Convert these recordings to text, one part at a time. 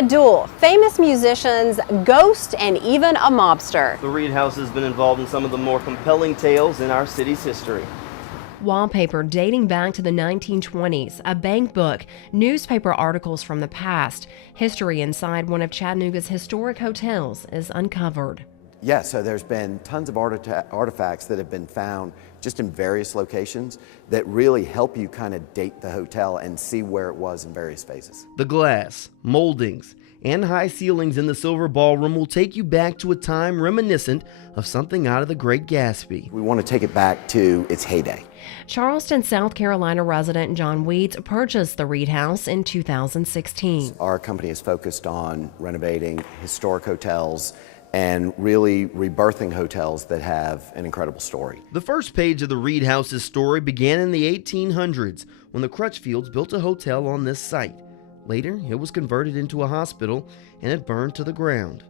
A duel, famous musicians, ghost, and even a mobster. The Reed House has been involved in some of the more compelling tales in our city's history. Wallpaper dating back to the 1920s, a bank book, newspaper articles from the past. History inside one of Chattanooga's historic hotels is uncovered. Yeah, so there's been tons of artifacts that have been found just in various locations that really help you kind of date the hotel and see where it was in various phases. The glass, moldings, and high ceilings in the Silver Ballroom will take you back to a time reminiscent of something out of The Great Gatsby. We want to take it back to its heyday. Charleston, South Carolina resident John Weeds purchased the Reed House in 2016. Our company is focused on renovating historic hotels and really rebirthing hotels that have an incredible story. The first page of the Reed House's story began in the 1800s when the Crutchfields built a hotel on this site. Later, it was converted into a hospital and it burned to the ground.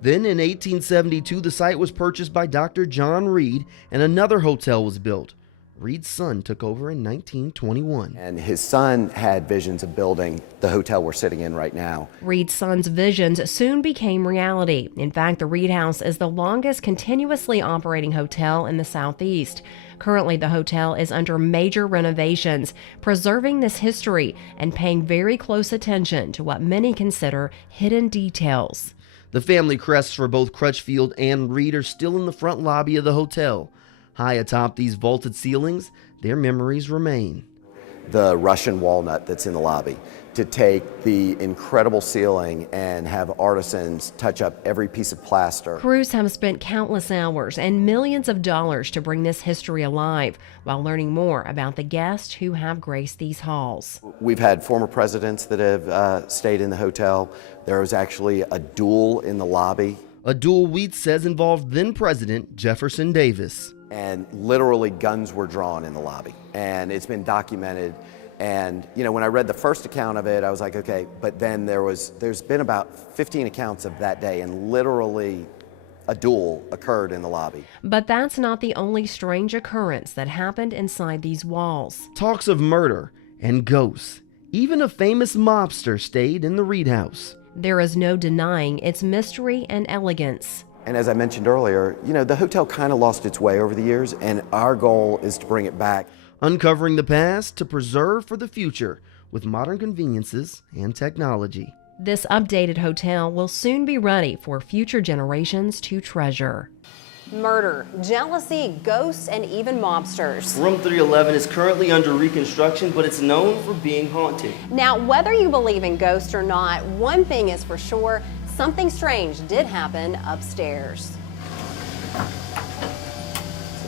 Then in 1872, the site was purchased by Dr. John Reed and another hotel was built. Reed's son took over in 1921. And his son had visions of building the hotel we're sitting in right now. Reed's son's visions soon became reality. In fact, the Reed House is the longest continuously operating hotel in the Southeast. Currently, the hotel is under major renovations, preserving this history and paying very close attention to what many consider hidden details. The family crests for both Crutchfield and Reed are still in the front lobby of the hotel. High atop these vaulted ceilings, their memories remain. The Russian walnut that's in the lobby, to take the incredible ceiling and have artisans touch up every piece of plaster. Crews have spent countless hours and millions of dollars to bring this history alive, while learning more about the guests who have graced these halls. We've had former presidents that have stayed in the hotel. There was actually a duel in the lobby. A duel Weeds says involved then President Jefferson Davis. And literally guns were drawn in the lobby, and it's been documented. And you know, when I read the first account of it, I was like, okay, but then there's been about 15 accounts of that day, and literally a duel occurred in the lobby. But that's not the only strange occurrence that happened inside these walls. Talks of murder and ghosts. Even a famous mobster stayed in the Reed House. There is no denying its mystery and elegance. And as I mentioned earlier, you know, the hotel kind of lost its way over the years, and our goal is to bring it back. Uncovering the past to preserve for the future with modern conveniences and technology. This updated hotel will soon be ready for future generations to treasure. Murder, jealousy, ghosts, and even mobsters. Room 311 is currently under reconstruction, but it's known for being haunted. Now, whether you believe in ghosts or not, one thing is for sure, something strange did happen upstairs.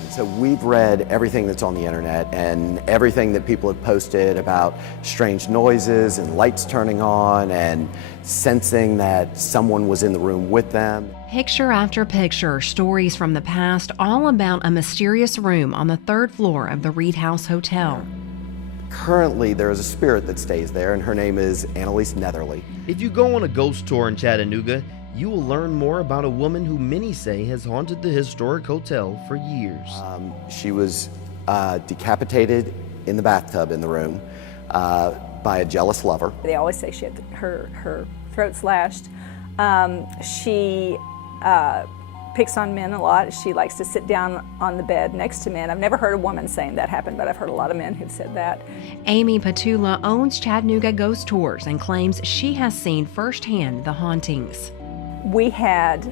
So we've read everything that's on the internet and everything that people have posted about strange noises and lights turning on and sensing that someone was in the room with them. Picture after picture, stories from the past, all about a mysterious room on the 3rd floor of the Reed House Hotel. Currently, there is a spirit that stays there, and her name is Annalise Netherly. If you go on a ghost tour in Chattanooga, you will learn more about a woman who many say has haunted the historic hotel for years. She was decapitated in the bathtub in the room by a jealous lover. They always say she had her throat slashed. She picks on men a lot. She likes to sit down on the bed next to men. I've never heard a woman saying that happened, but I've heard a lot of men who've said that. Amy Petula owns Chattanooga Ghost Tours and claims she has seen firsthand the hauntings. We had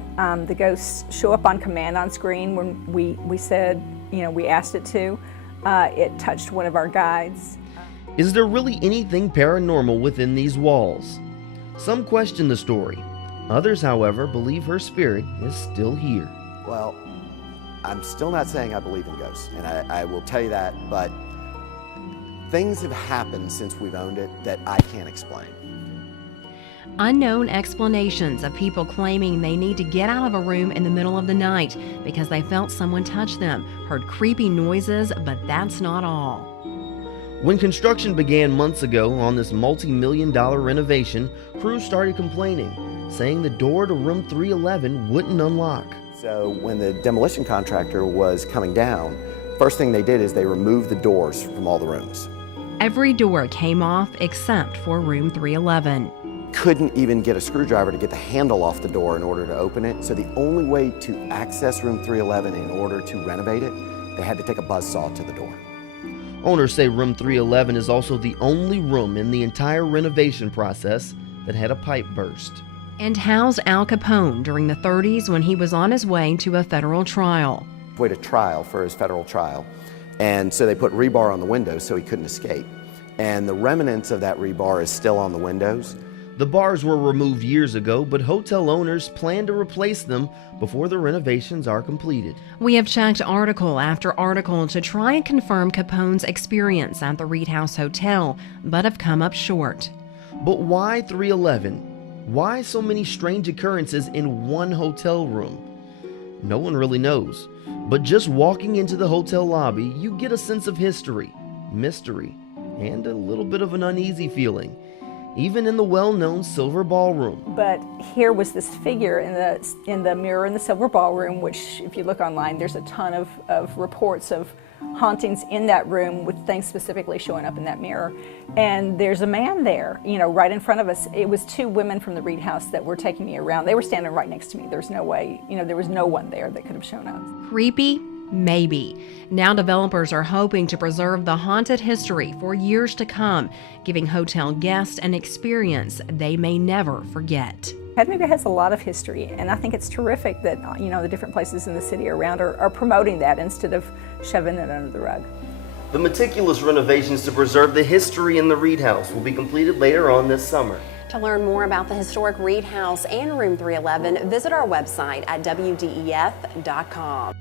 the ghosts show up on command on screen when we said, you know, we asked it to. It touched one of our guides. Is there really anything paranormal within these walls? Some question the story. Others, however, believe her spirit is still here. Well, I'm still not saying I believe in ghosts, and I will tell you that, but things have happened since we've owned it that I can't explain. Unknown explanations of people claiming they need to get out of a room in the middle of the night because they felt someone touch them, heard creepy noises, but that's not all. When construction began months ago on this multi-million-dollar renovation, crews started complaining, saying the door to room 311 wouldn't unlock. So when the demolition contractor was coming down, first thing they did is they removed the doors from all the rooms. Every door came off except for room 311. couldn't even get a screwdriver to get the handle off the door in order to open it. So the only way to access room 311 in order to renovate it, they had to take a buzzsaw to the door. Owners say room 311 is also the only room in the entire renovation process that had a pipe burst. And housed Al Capone during the 30s when he was on his way to a federal trial. Wait a trial for his federal trial. And so they put rebar on the windows so he couldn't escape. And the remnants of that rebar is still on the windows. The bars were removed years ago, but hotel owners plan to replace them before the renovations are completed. We have checked article after article to try and confirm Capone's experience at the Reed House Hotel, but have come up short. But why 311? Why so many strange occurrences in one hotel room? No one really knows, but just walking into the hotel lobby, you get a sense of history, mystery, and a little bit of an uneasy feeling, even in the well-known Silver Ballroom. But here was this figure in the mirror in the Silver Ballroom, which if you look online, there's a ton of reports of hauntings in that room with things specifically showing up in that mirror. And there's a man there, right in front of us. It was two women from the Reed House that were taking me around. They were standing right next to me. There's no way, there was no one there that could have shown up. Creepy? Maybe. Now developers are hoping to preserve the haunted history for years to come, giving hotel guests an experience they may never forget. Hedemega has a lot of history, and I think it's terrific that the different places in the city around are promoting that instead of shoving it under the rug. The meticulous renovations to preserve the history in the Reed House will be completed later on this summer. To learn more about the historic Reed House and Room 311, visit our website at WDEF.com.